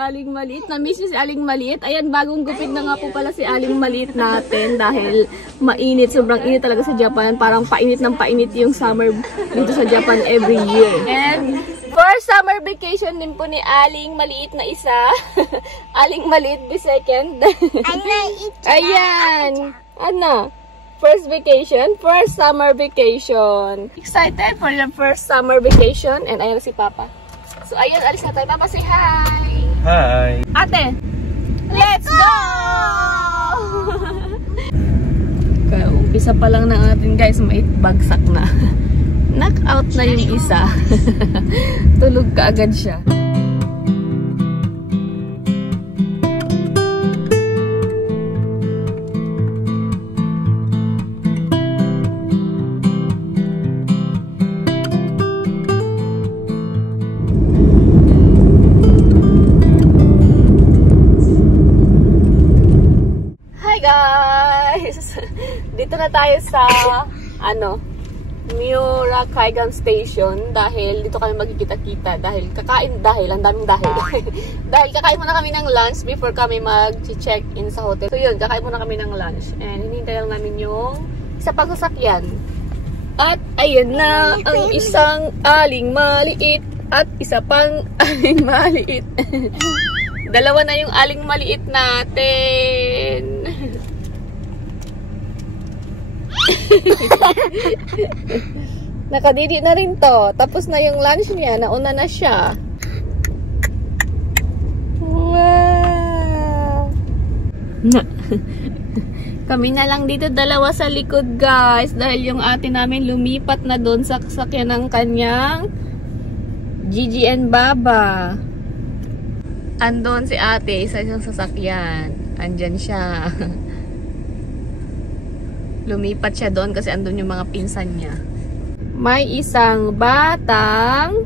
Aling Maliit. Na-miss niyo si Aling Maliit. Ayan, bagong gupit na nga po pala si Aling Maliit natin dahil mainit. Sobrang init talaga sa Japan. Parang painit ng painit yung summer dito sa Japan every year. And first summer vacation din po ni Aling Maliit na isa. Aling Maliit the second. Ayan. Ano? First vacation, first summer vacation. Excited for your first summer vacation? And ayan si Papa. So ayun, alis na tayo. Papa, say hi! Hi! Ate, let's go! Umpisa pa lang na natin guys, bagsak na. Knock out na yung isa. Tulog ka agad siya. Guys, dito na tayo sa Miura Kaigan Station dahil dito kami magkikita-kita dahil ang daming dahil dahil kakain muna kami ng lunch before kami mag-check in sa hotel. So yun, kakain muna kami ng lunch and hinihintay lang namin yung isa pang sasakyan. At ayun na ang isang Aling Maliit at isa pang Aling Maliit. Dalawa na yung Aling Maliit natin. Nakadidi na rin to. Tapos na yung lunch niya. Nauna na siya. Wow! Kami na lang dito dalawa sa likod guys. Dahil yung ate namin lumipat na doon sa sasakyan ng kanyang Gigi and Baba. Andon si ate sa isang sasakyan. Andyan siya. Lumipat siya doon kasi andun yung mga pinsan niya. May isang batang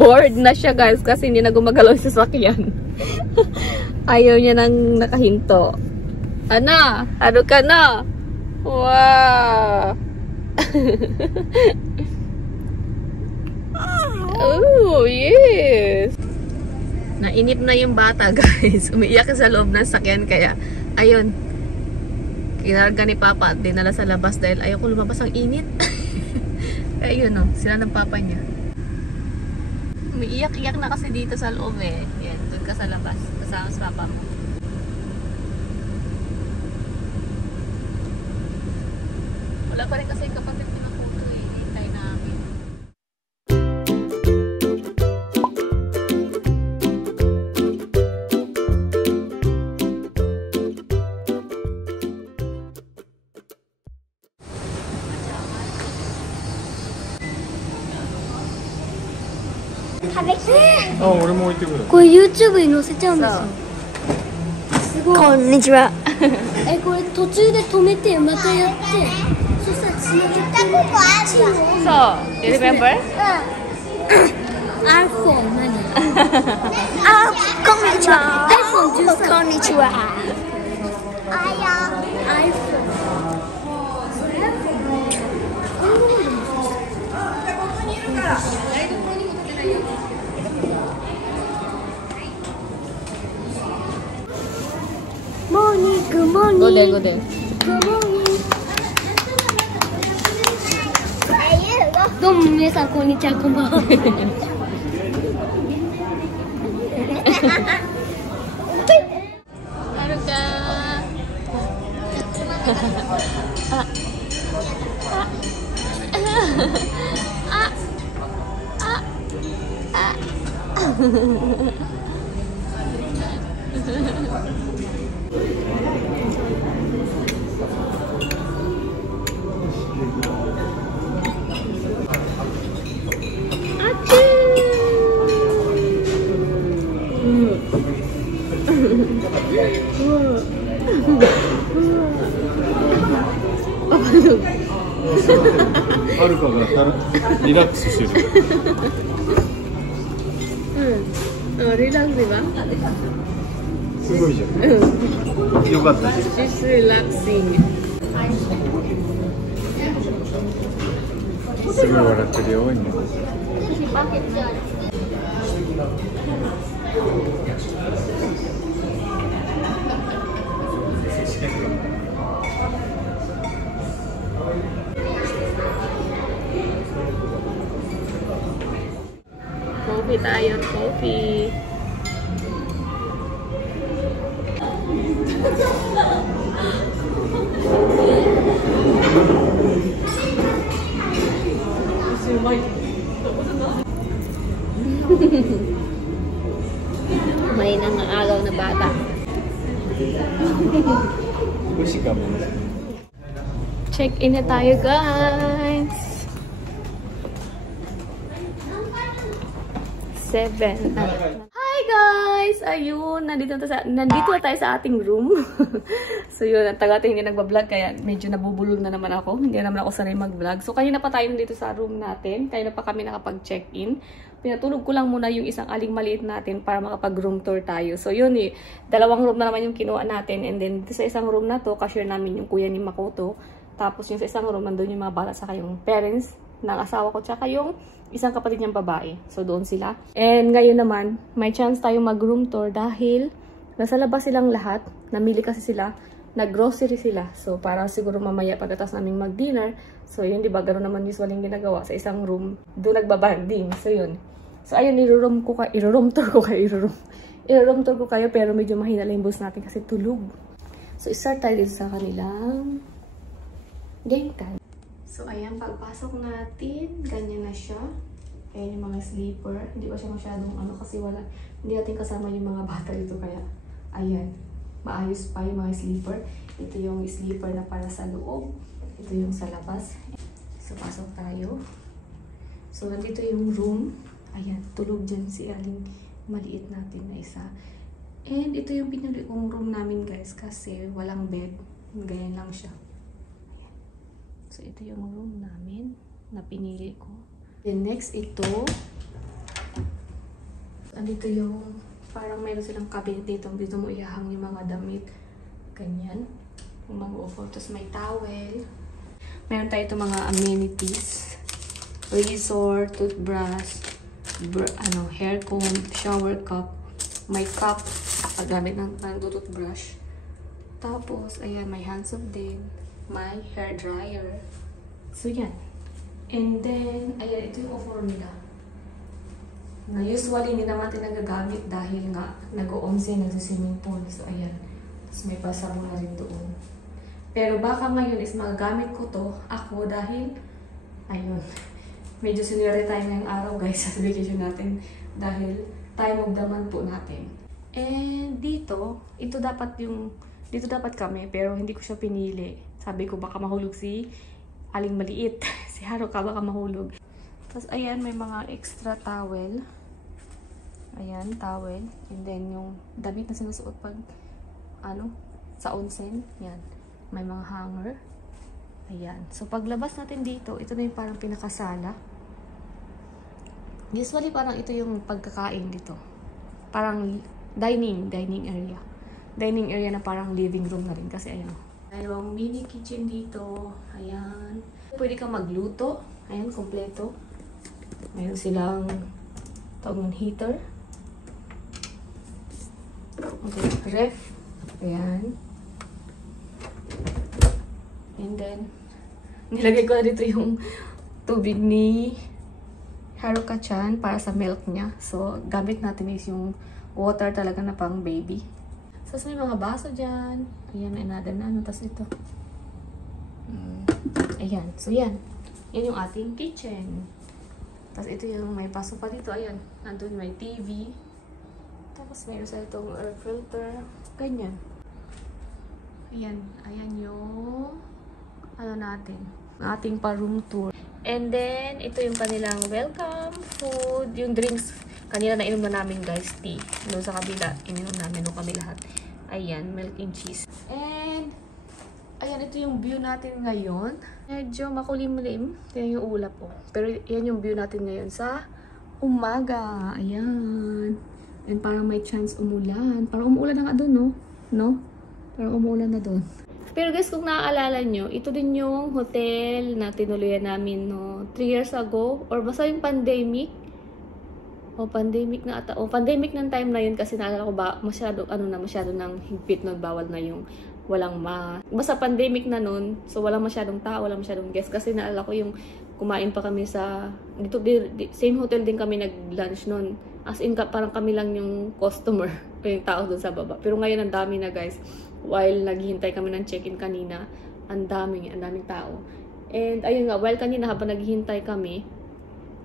bored na siya guys kasi hindi na gumagalaw sa sasakyan. Ayaw niya nang nakahinto. Ano ka na? Wow! Oh, yes! Nainip na yung bata, guys. Umiiyak sa loob ng sakyan, kaya, ayun. Kinarga ni Papa at dinala sa labas dahil ayaw ko lumabas ang init. Kaya yun, sila ng Papa niya. Umiiyak-iyak na kasi dito sa loob eh. Yan, doon ka sa labas. Kasama sa Papa mo. Wala pa rin kasi kapatid ni Makoto eh. Hintay namin.これ YouTube に載せちゃうんですよ。すごい。こんにちは。これ途中で止めてまたやって、そしたらつなげて。So, you remember? iPhone 何？あ、こんにちは。iPhone 13。こんにちは。iPhone。Good morning. Go there, go there. Good morning. どうも皆さんこんにちは、こんばんは。はるかはるかがリラックスしてる。リラックスはすごいじゃん。よかったです。She's relaxing. すごい笑ってるよ。tayo coffee. May nangaagaw na bata. Check-in na tayo, guys. 7. Hi, guys! Ayun, nandito na tayo sa ating room. So, yun, ang taga-tayo hindi nagbablog, kaya medyo nabubulol na naman ako. Hindi naman ako sanay mag-vlog. So, kanina pa tayo nandito sa room natin. Kanina pa kami nakapag-check-in. Pinatulog ko lang muna yung isang aling maliit natin para makapag-room tour tayo. So, yun eh. 2 room na naman yung kinuha natin. And then, dito sa isang room na to, ka-share namin yung kuya ni Makoto. Tapos, yung sa isang room, nandun yung mga bata saka yung parents ng asawa ko, tsaka yung isang kapatid niyang babae. So, doon sila. And ngayon naman, may chance tayo mag-room tour dahil nasa labas silang lahat. Namili kasi sila. Nag-grocery sila. So, para siguro mamaya pagkatapos naming mag-dinner. So, yun, diba? Gano'n naman usually yung ginagawa sa isang room. Doon nagbabanding. So, yun. So, ayun, i-room tour ko kayo. Pero medyo mahina lang yung bus natin kasi tulog. So, start tayo dito sa kanilang game time. So, ayan, pagpasok natin, ganyan na siya. Ayan yung mga sleeper. Hindi pa siya masyadong kasi hindi natin kasama yung mga bata dito. Kaya, ayan, maayos pa yung mga sleeper. Ito yung sleeper na para sa loob. Ito yung sa labas. So, pasok tayo. So, nandito yung room. Ayan, tulog dyan si aling maliit natin na isa. And ito yung pinili kong room namin, guys, kasi walang bed. Ganyan lang siya. So, ito yung room namin na pinili ko. Then, next, ito. Andito yung, parang mayroon silang cabinet dito. Dito mo ihahang yung mga damit. Ganyan. Yung mga upo. Tapos, may towel. Meron tayo itong mga amenities. Razor, toothbrush, hair comb, shower cup. May cup. Paggamit ng toothbrush. Tapos, ayan, may hand soap din. My hair dryer. So, yan. And then, ayan, ito yung offer nila. Na usually, hindi naman natin nagagamit dahil nga nag-o-onsen, nag-swimming pool. So, ayan. Tapos may pasabong na rin doon. Pero baka ngayon is magagamit ko to ako dahil, ayun, medyo sinuri tayo ngayong araw, guys, sa vacation natin. Dahil time of the month po natin. And dito dapat kami, pero hindi ko siya pinili. Sabi ko, baka mahulog si aling maliit. Si Haruka baka mahulog. Tapos, ayan, may mga extra towel. Ayan, towel. And then, yung damit na sinusuot pag, sa onsen. Yan. May mga hanger. Ayan. So, paglabas natin dito, ito na yung parang pinakasala. Usually, parang ito yung pagkakain dito. Parang dining area. Dining area na parang living room na rin. Kasi, ayan. Mayroong mini kitchen dito. Ayan. Pwede kang magluto. Ayan, kompleto. Mayroon silang tawag ng heater. Okay, ref. Ayan. And then, nilagay ko na dito yung tubig ni Haruka-chan para sa milk niya. So, gamit natin is yung water talaga na pang baby. Tapos may mga baso dyan. Ayan, may nada na. Tapos ito. Ayan. So, yan. Yan yung ating kitchen. Tapos ito yung may paso pa dito. Ayan. Nandun may TV. Tapos mayroon sa itong air filter. Ganyan. Ayan. Ayan yung natin. Ating pa-room tour. And then, ito yung kanilang welcome food. Yung drinks. Kanina na inom na namin, guys, tea. Doon sa kabila, ininom namin kami lahat. Ayan, milk and cheese. And, ayan, ito yung view natin ngayon. Medyo makulimlim. Yan yung ulap, oh. Pero, yan yung view natin ngayon sa umaga. Ayan. And parang may chance umulan. Parang umuulan na nga doon, no? No? Parang umuulan na doon. Pero guys, kung naaalala nyo, ito din yung hotel na tinuluyan namin, no? 3 years ago. Or basta yung pandemic. O pandemic na ata. O pandemic ng time na yun kasi naalala ko ba masyado nang higpit na bawal na yung walang basta pandemic na nun. So walang masyadong tao, walang masyadong guest kasi naalala ko yung kumain pa kami sa dito same hotel din kami nag-lunch nun. As in, parang kami lang yung customer o yung tao dun sa baba. Pero ngayon, ang dami na guys. While naghihintay kami ng check-in kanina, ang daming tao. And ayun nga, while kanina habang naghihintay kami,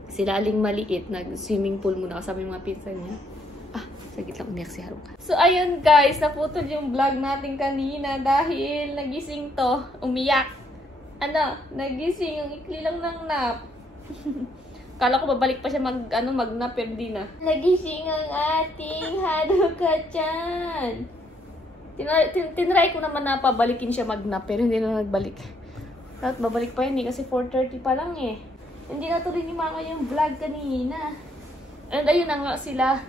sila Aling Maliit, nag-swimming pool muna kasama yung mga pinsan niya. Sagit lang, umiyak si Haruka. So ayun guys, naputol yung vlog natin kanina dahil nagising to, umiyak. Nagising, yung ikli lang ng nap. Kala ko babalik pa siya mag-nap, pero di na. Nagising ang ating Haruka-chan. Tinry ko naman na pabalikin siya mag-nap, pero hindi na nagbalik. Dapat babalik pa yun kasi 4:30 pa lang eh. Hindi na tuloy ni Mama yung vlog kanina. And ayun na nga sila.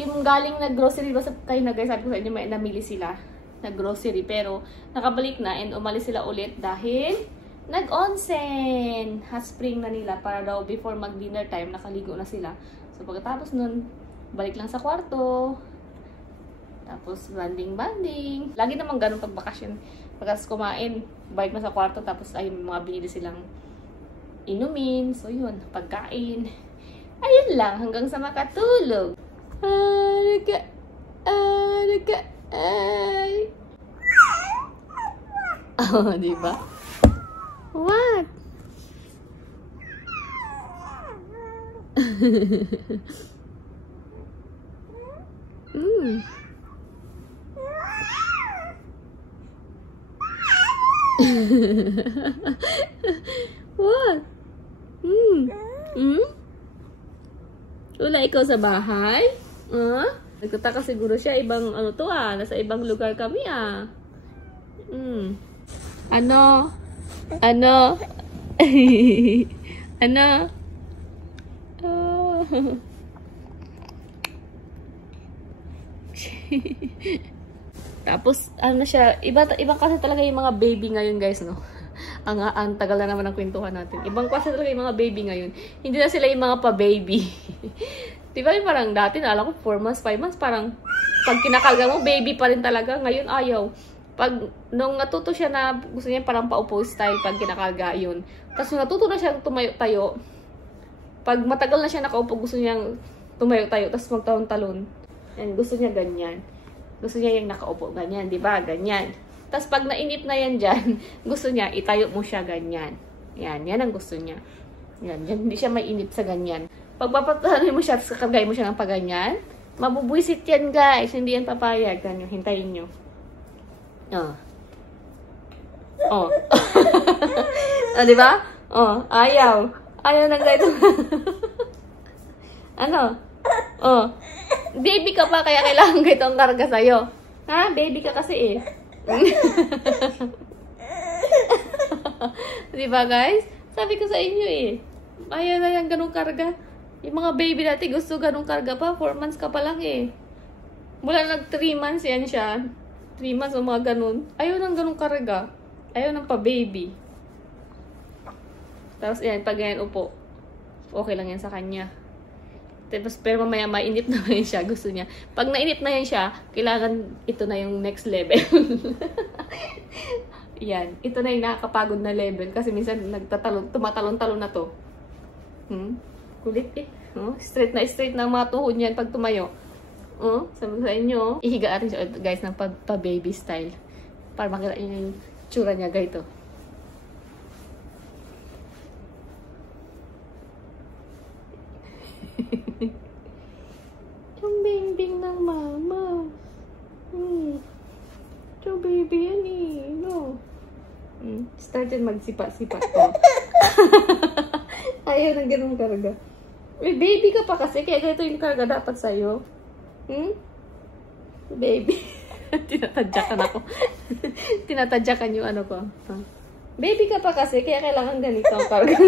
Yung galing na grocery, basta kayo na guys, sabi ko sa inyo, may namili sila na grocery. Pero nakabalik na and umalis sila ulit dahil nag-onsen. Hot spring na nila para daw before mag-dinner time, nakaligo na sila. So pagkatapos nun, balik lang sa kwarto. Tapos banding-banding. Lagi naman ganun pag bakasyon. Pagkas kumain, balik na sa kwarto. Tapos ay mga binili silang inumin. So yun, pagkain. Ayun lang, hanggang sa makatulog. Ay. Oh, diba? What? What? Wala ikaw sa bahay? Nagtataka siguro siya, ibang nasa ibang lugar kami Ano? Ano? Tapos, siya, ibang kasi talaga yung mga baby ngayon guys, no? Ang tagal na naman ng kwentuhan natin. Ibang kasi talaga yung mga baby ngayon. Hindi na sila yung mga pa-baby. Diba yung parang dati, alam ko 4 months, 5 months, parang pag kinakalga mo, baby pa rin talaga. Ngayon, ayaw. Nung natuto siya na gusto niya parang paupo style pag kinakalga yun. Tapos natuto na siyang tumayo-tayo. Pag matagal na siya nakaupo, gusto niyang tumayo-tayo. Tapos magtalon-talon. And gusto niya ganyan. Gusto niya yung nakaupo ganyan, diba? Ganyan. Tapos pag nainip na yan dyan, gusto niya, itayo mo siya ganyan. Yan ang gusto niya. Yan, hindi siya mainip sa ganyan. Pag papatanin mo siya, tapos kakagay mo siya ng paganyan, mabubwisit yan guys. Hindi yan papayag. Ganyan, hintayin nyo. Diba? Ayaw. Ayaw ng ganito. Baby ka pa, kaya kailangan ganitong karga sa'yo. Baby ka kasi eh. Diba guys? Sabi ko sa inyo eh. Ayaw na yung ganong karga. Yung mga baby dati gusto ganong karga pa. 4 months ka pa lang eh. Mula nag 3 months yan siya. 3 months o mga ganun. Ayaw ng ganong karga. Ayaw ng pa-baby. Tapos yan, pag yan upo. Okay lang yan sa kanya. Tapos, pero mamaya mainip na yan siya. Gusto niya. Pag nainip na yan siya, kailangan ito na yung next level. Yan. Ito na yung nakakapagod na level. Kasi minsan tumatalon-talon na to. Kulit eh. Straight na mga tuhod niyan pag tumayo. Sabi sa inyo. Ihiga natin siya guys ng pa-baby style. Para makita yung tsura niya ganito. Yung bing-bing ng mama. Yung baby yan eh. No. Started magsipa-sipa to. Ayaw ng ganun karga. May baby ka pa kasi, kaya ganito yung karga dapat sa'yo. Baby. Tinatadyakan ako. Tinatadyakan yung ano ko. Baby ka pa kasi, kaya kailangan ganito ang karga.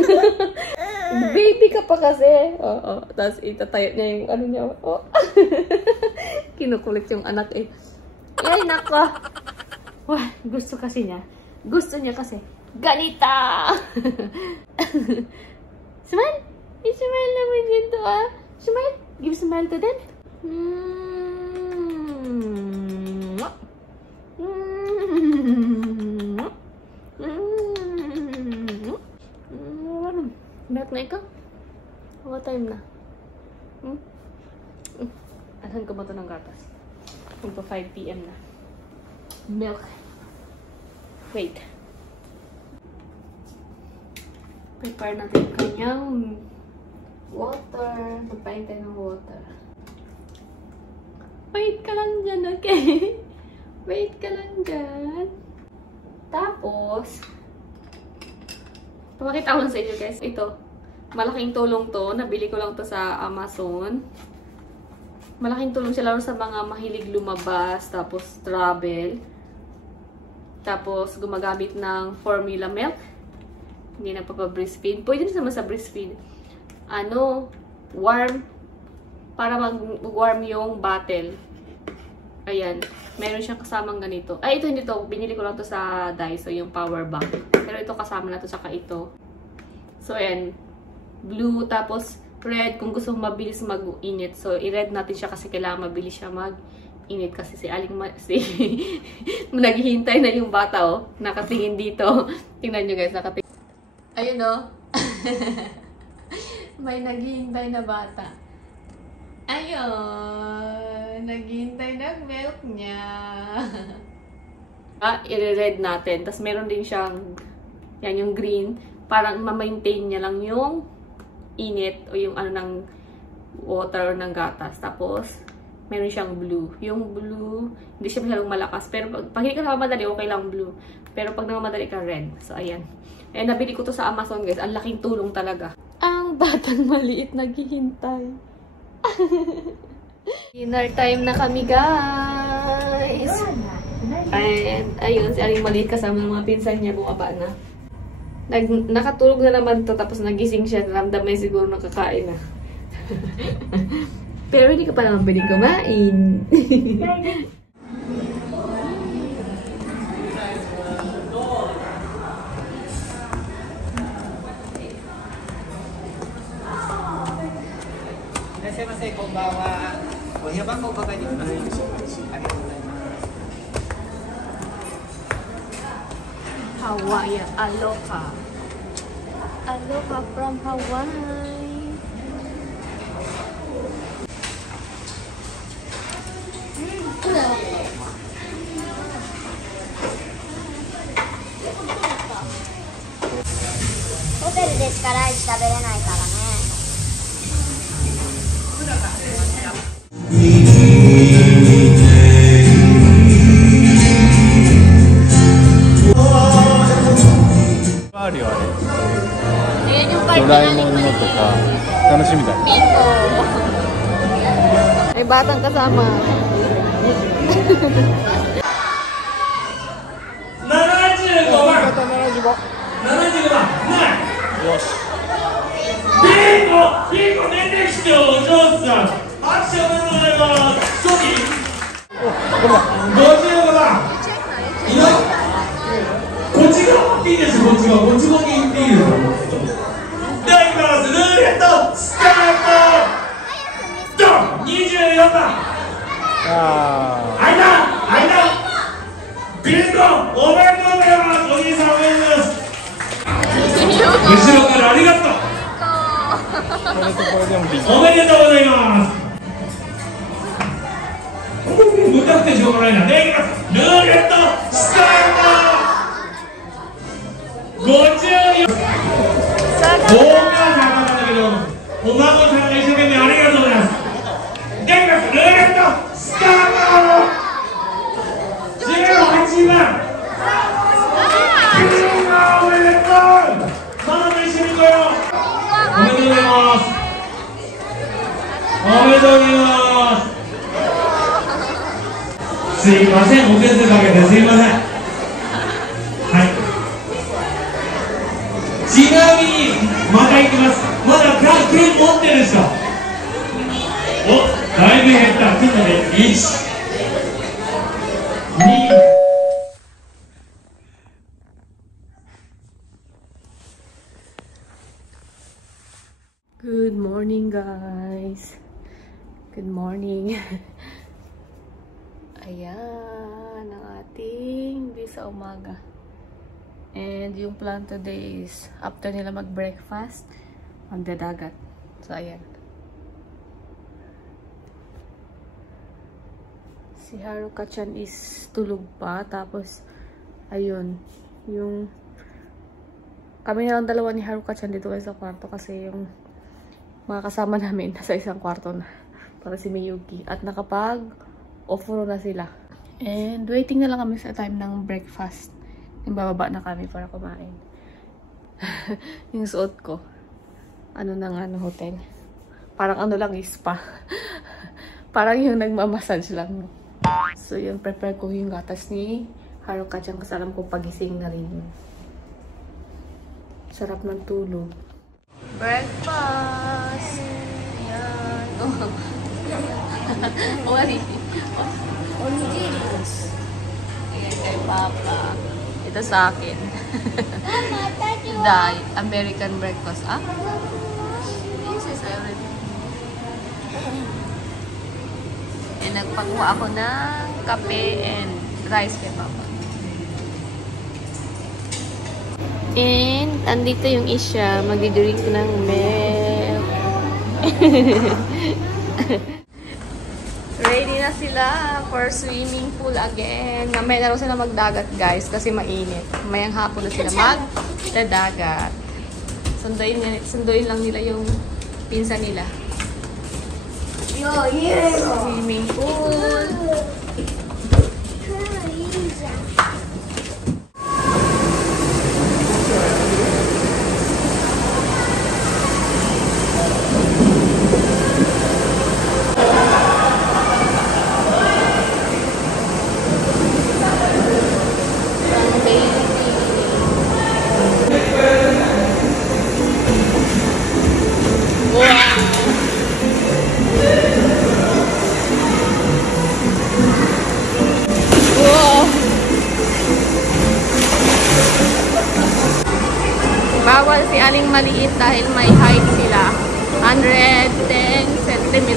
Baby ka pa kasi. Tapos itatayo niya yung ano niya. Kinukulit yung anak eh. Ay, nako. Wah, gusto kasi niya. Gusto niya kasi. Ganita! Smile! I-smile naman dito Smile! Give a smile to them. Back na ikaw? What time na? Dadalhan ko ba ito ng gatas? Magpa 5 PM na. Milk. Wait. Prepare natin yung kanyang water. Magpain tayo ng water. Wait ka lang dyan, okay? Wait ka lang dyan. Tapos, papakita ko lang sa inyo guys. Ito. Malaking tulong to. Nabili ko lang to sa Amazon. Malaking tulong siya lalo sa mga mahilig lumabas. Tapos travel. Tapos gumagamit ng formula milk. Hindi na breastfeed. Pwede rin naman sa breastfeed. Warm. Para mag-warm yung bottle. Ayan. Meron siyang kasamang ganito. Ay, ito hindi to. Binili ko lang to sa Daiso, yung power bank. Pero ito kasama na to, saka ito. So, ayan. Blue, tapos red kung gusto mabilis mag-init. So, i-red natin siya kasi kailangan mabilis siya mag-init. Kasi si naghihintay na yung bata, oh. Nakatingin dito. Tingnan nyo guys, nakatingin. Ayun, oh. May naghihintay na bata. Ayun. Naghihintay ng milk niya. I-red natin. Tapos meron din siyang, yan yung green. Parang ma-maintain niya lang yung init o yung ng water or ng gatas. Tapos, meron siyang blue. Yung blue, hindi siya masyadong malakas. Pero pag hindi ka nakamadali, okay lang blue. Pero pag nakamadali ka, red. So, ayan. Eh, nabili ko to sa Amazon, guys. Ang laking tulong talaga. Ang batang maliit naghihintay. Dinner time na kami, guys. And, ayun, si Aling maliit kasama ng mga pinsan niya, bumaba na. Nakatulog na naman to, tapos nagising siya, naramdaman siguro nakakain na. Pero hindi ka pa naman pwedeng kumain. Hawaii, aloha. Aloha from Hawaii. Hotel でしかライス食べれないからね。あるよあれ。ドラえもんのとか楽しみだね。May batang kasama. 75番。75番。よし。ビンゴ出てきてお嬢さん。拍手おめでとうございます。賞金。55番。いない。こっち側持っていいですよ。こっち側に行っていいですよ。では行きます。ルーレットスタート。ドン。24番。間。ビンゴおめでとうございます。お兄さんおめでとうございます。後ろからありがとう。おめでとうございます。向かってしょうがないな。でいきます。ルーレットスタート。54。お母さんなんだけど、お孫さんが一生懸命ありがとうございます。でいきます。ルーレットスタート。18番。おめでとう。ママと一緒に来よう。おめでとうございます。おめでとうございます。すいません、お手数かけてすいません。はい。ちなみにまた行きます。まだ剣持ってる人。お、だいぶ減った。ちょっとね、1、2。Good morning, guys. Good morning. Ayan, ang ating view sa umaga. And yung plan today is after nila mag-breakfast, magdadagat. So, ayan. Si Haruka-chan is tulog pa. Tapos, ayun. Yung kami na lang dalawa ni Haruka-chan dito sa kwarto kasi yung mga kasama namin nasa isang kwarto na. Para si Miyuki. At nakapag-offer na sila. And waiting na lang kami sa time ng breakfast. Yung bababa na kami para kumain. Yung suot ko. Ano ng hotel. Parang ano lang spa. Parang yung nagmamassage lang. So yun, prepare ko yung gatas ni Haruka-chan kasi alam ko pagising na rin yun. Sarap ng tulog. Breakfast! Ayan. Oh, ano yun? Onigiri. Ayan kay Papa. Ito sa akin. Dahil American breakfast. Ah? This is everything. And nagpakuha ako ng kape and rice kay Papa. And andito yung isya. Magdidrink ng milk. Ready na sila for swimming pool again. Mamaya na rin sila magdagat, guys, kasi mainit. Mamayang hapon na sila magdadagat. Sunduin lang nila yung pinsan nila. Swimming pool. Bawal si Aling maliit dahil may height sila. 110 cm.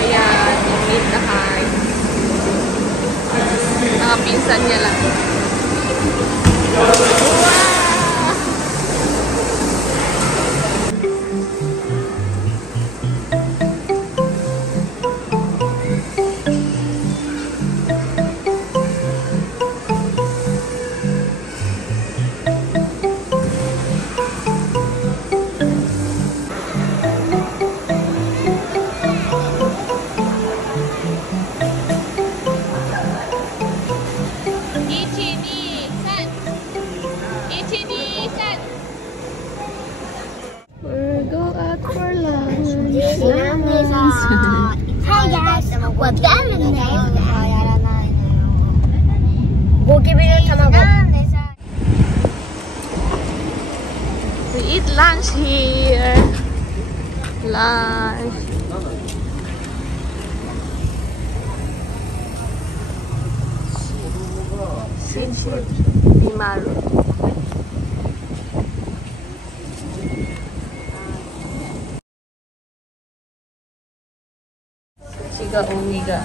Ayan, yung na height. Mga pinsan niya lang. Wow! We eat lunch here. Lunch. Shinship Imaru. Shiga Omiga.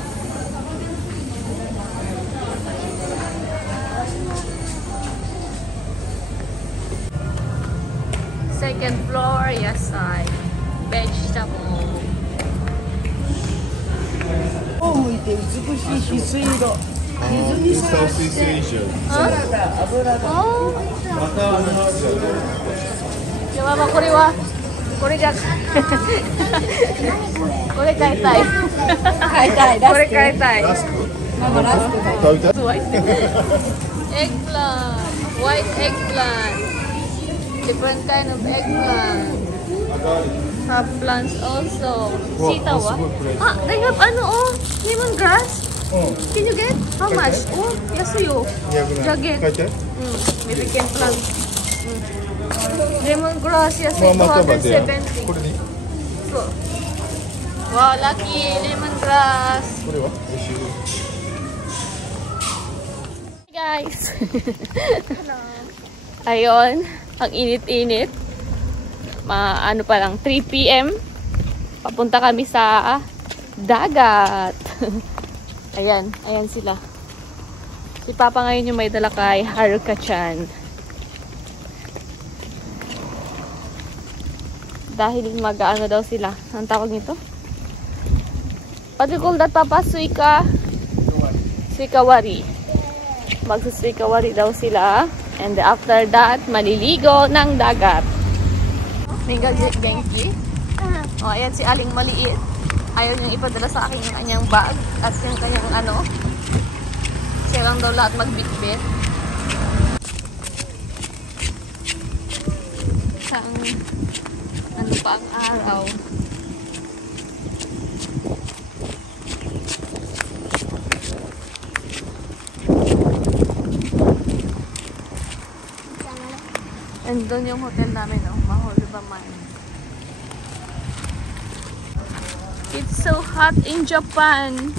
Second floor, yes side. Vegetable. Southeast Asia. Oh. Mama, kore wa kore ga kore kaitai. Kore kaitai. Mama, White eggplant. White eggplant. Different kind of eggplant. Have plants also. Sitaw, ah, they have lemongrass. Can you get? How much? Oh, yasuyo. Jaget. Maybe can plant. Lemongrass, yasuyo, 270. So, wow, lucky lemongrass. Hey guys. Ayun, ang init-init. Ano pa lang, 3 PM. Papunta kami sa dagat. Ayan, ayan sila. Si Papa ngayon yung may dala kay Haruka-chan. Dahil mag-ano daw sila. Anong tawag nito? What do you call that, Papa? Suika? Suikawari. Magsusuikawari daw sila. And after that, maliligo ng dagat. Mega Genki. Oh, ayan si Aling maliit. Ayaw niyang ipadala sa akin yung kanyang bag at yung kanyang ano. Siya lang daw lahat magbitbit. Ang ano pa ang araw. And doon yung hotel namin, oh, Maholubaman. It's so hot in Japan.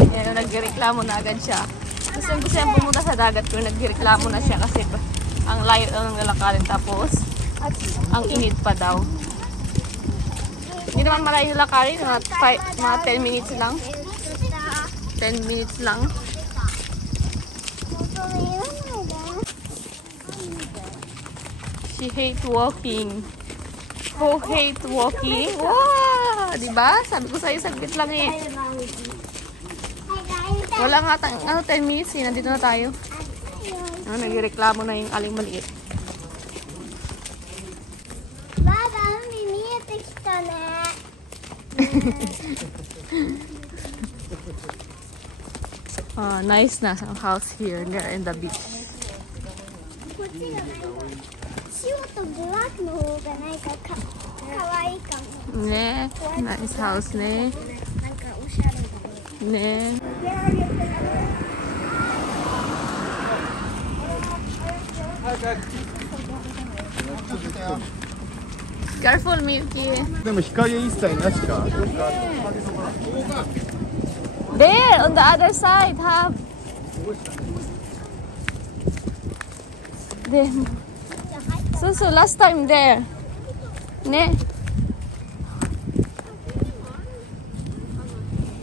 Ayan, nagreklamo na agad siya. Gusto yung pumunta sa dagat pero nagreklamo na siya kasi ang layo ng lalakarin tapos ang init pa daw. Hindi naman malayo yung lalakarin, mga 10 minutes lang. 10 minutes lang. She hate walking. Who hate walking? Wow! Diba? Sabi ko sa'yo, saglit lang eh. Wala nga, 10 minutes eh. Nandito na tayo. Nagreklamo na yung Aling maliit. Baba, miniyete kita na. Nice na ang house here near in the beach. 白とブラックの方がなんかかわいいかも。ね、nice house ね。なんかおしゃれだね。ね。Careful, Miyuki. でも日陰一切なしか。There, on the other side, have. There. So last time there. Ne?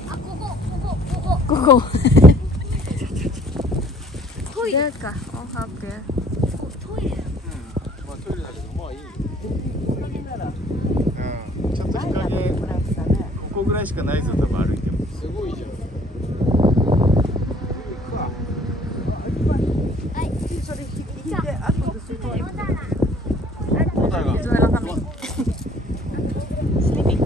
あ、ここ。ここ。トイレか。Oh, have there. トイレ。まあトイレだけどまあいい。ちょっと日陰ここぐらいしかないぞ多分歩いても。すごいじゃん。Dito na lang kami. Sleepy.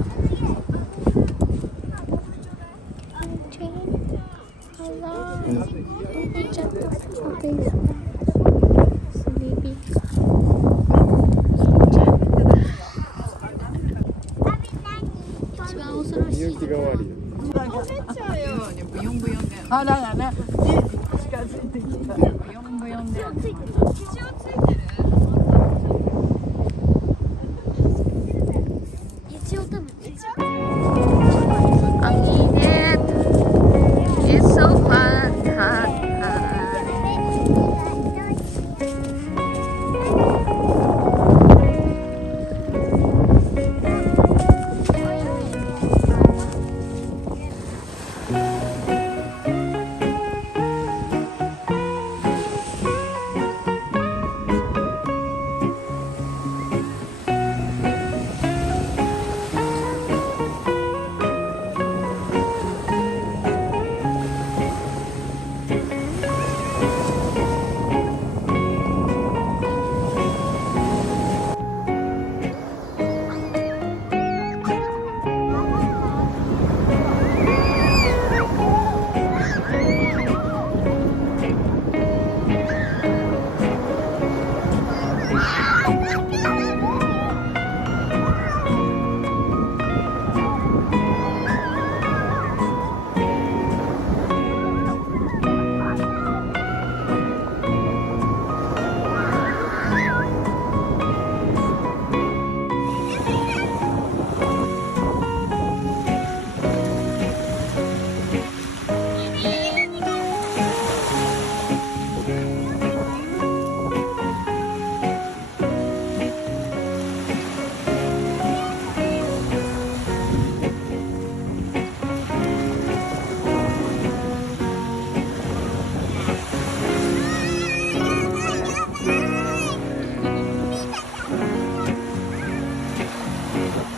Sleepy. Ang init. It's so hot.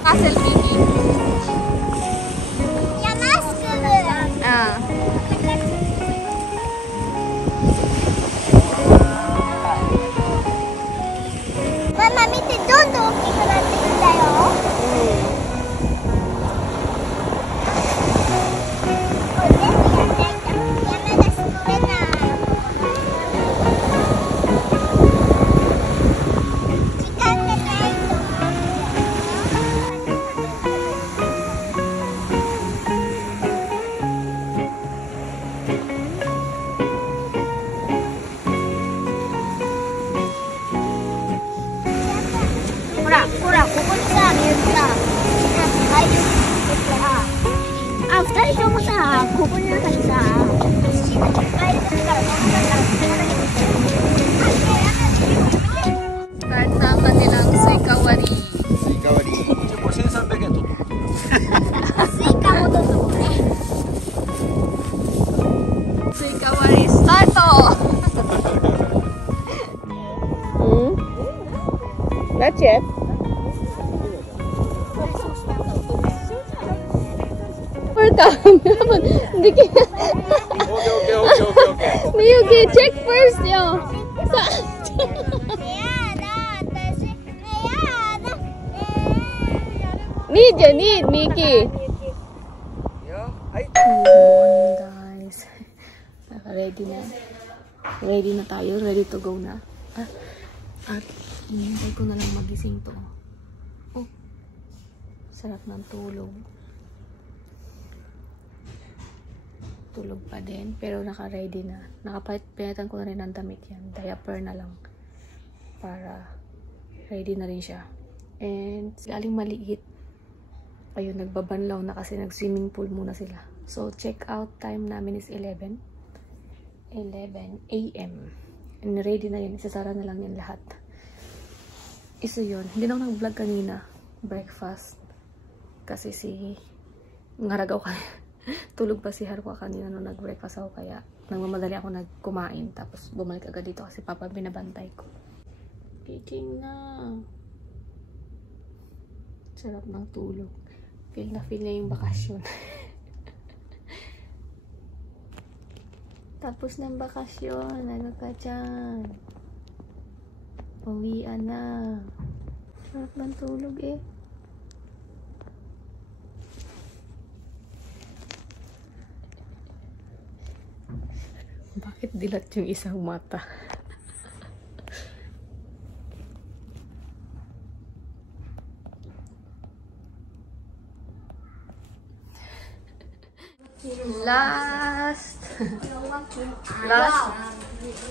Castle Mickey. Mama, 見て、どんどん大きくなっていくんだよ。これ全部やんないと山がすごいな。時間がないと思うほら、ほら、ここにさ、見えるさ、入るってさ、あ、2人ともさ、ここに中にさ、入るからStart na ang kanilang suikawari. Suikawari. Ito po 1,300 yen to. スイカもどうぞね。Suikawari starto! Not yet. Hindi kaya. Okay. Miyuki, check first yo. Need, Miki. Good morning, guys. Naka-ready na. Ready na tayo. Ready to go na. At hinihintay ko na lang magising to. Oh, sarap ng tulog. Tulog pa din, pero naka-ready na. Pinatan ko na rin ng damit yan. Diaper na lang. Para ready na rin siya. And galing maliit. Ayun, nagbabanlaw na kasi nag-swimming pool muna sila. So, check out time namin is 11 a.m. And ready na yun. Isasara na lang yan lahat. Isa yun. Hindi na ako nag-vlog kanina. Breakfast. Kasi ngaragaw ka. Tulog pa si Haruka kanina nung nag-breakfast ako. Kaya nagmamadali ako nagkumain. Tapos bumalik agad dito kasi papa binabantay ko. Kiking na. Sarap ng tulog. Feel na yung bakasyon. Tapos ng bakasyon. Ano ka dyan? Uwian na. Sarap ng tulog eh. Bakit dilat yung isang mata?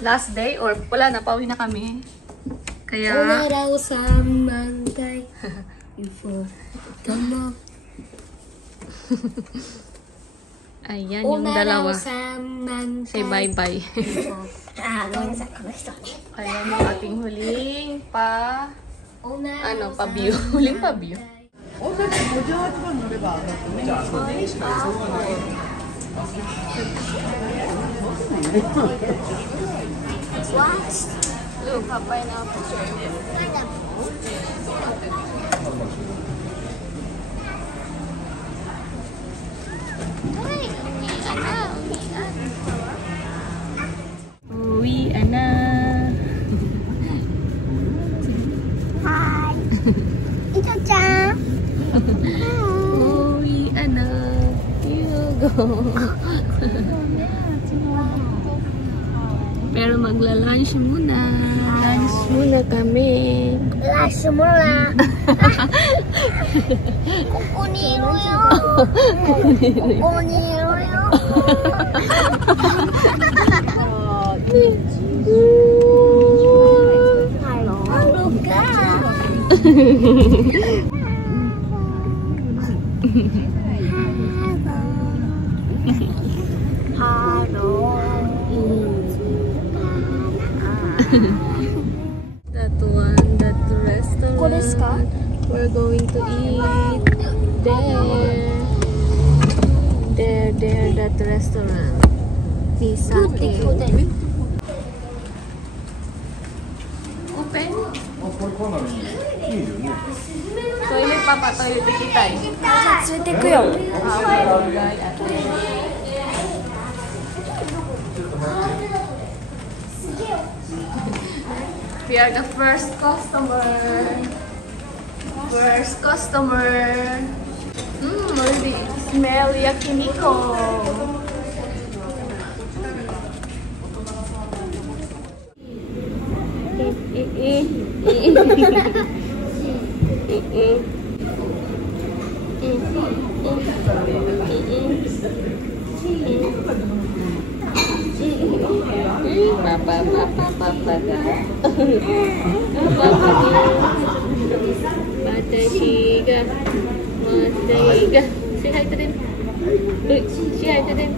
Last day or wala na, pauwi na kami. Kaya Umaraw sa mantay. ayan yung dalawa. Say bye-bye. Ayan yung ating huling pa-view. Huling pa-view. What? Look, hapay na ako. Uwian na. Hi. Ito-chan. Uwian na. Pero magla-lunch muna. Lunch muna kami. Lunch muna. Kukuniro yun. Kukuniro yun. Hello ka. That one, that restaurant. ここですか? We're going to eat there, that restaurant. Misake. Open? Toilet パパトイレ行きたい。連れてくよ。We are the first customer. First customer. Already smell yakiniku. Mataiga. Say hi to them. Say hi to them.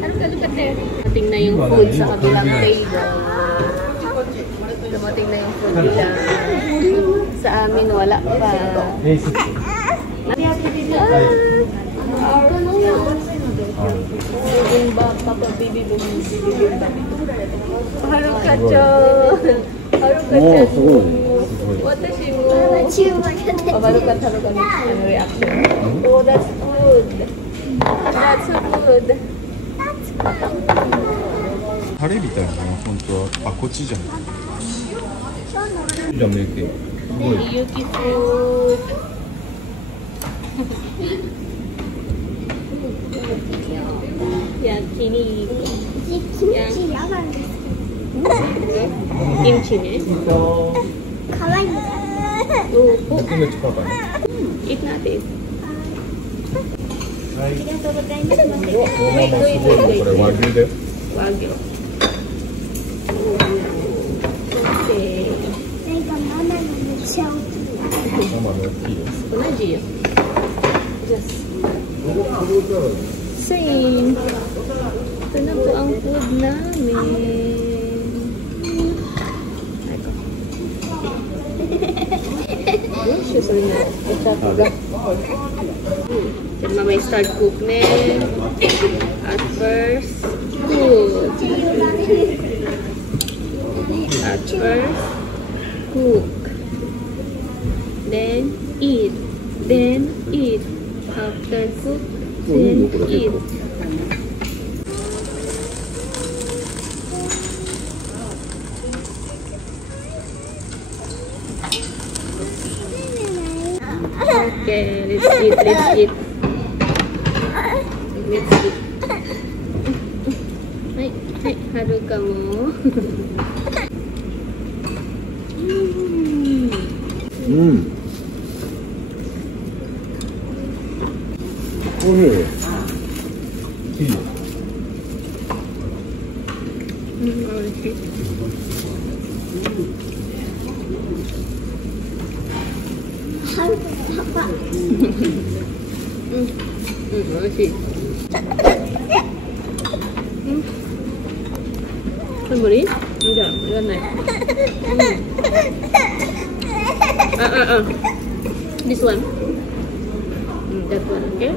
Look at there. Dumating na yung food sa kabilang table. Dumating na yung food nila. Sa amin wala pa. Haruka-chan. Haruka-chan. Watashi mo. Haruka-chanのreaction. Oh, that's good. That's so good. タレみたいなの本当はこっちじゃない。じゃあメイク。Yuki food. Yakiniku. Kimchi ね。可愛い。Eat natin. ありがとうございます。これ和牛だよ。和牛。Okay. なんかママのめっちゃ大きい。生の大きいよ。同じよ。Just same. Ito na po ang food namin. Then mamay start cook na. At first, cook. At first, cook. Then eat. Then eat. After cook, then eat. Okay, let's eat, let's eat. Let's eat. Hai, hai, Haruka mo.おいしい。いいよ。おいしい。パパ。おいしい。これ無理？じゃあ、いらない。This one. That one, okay?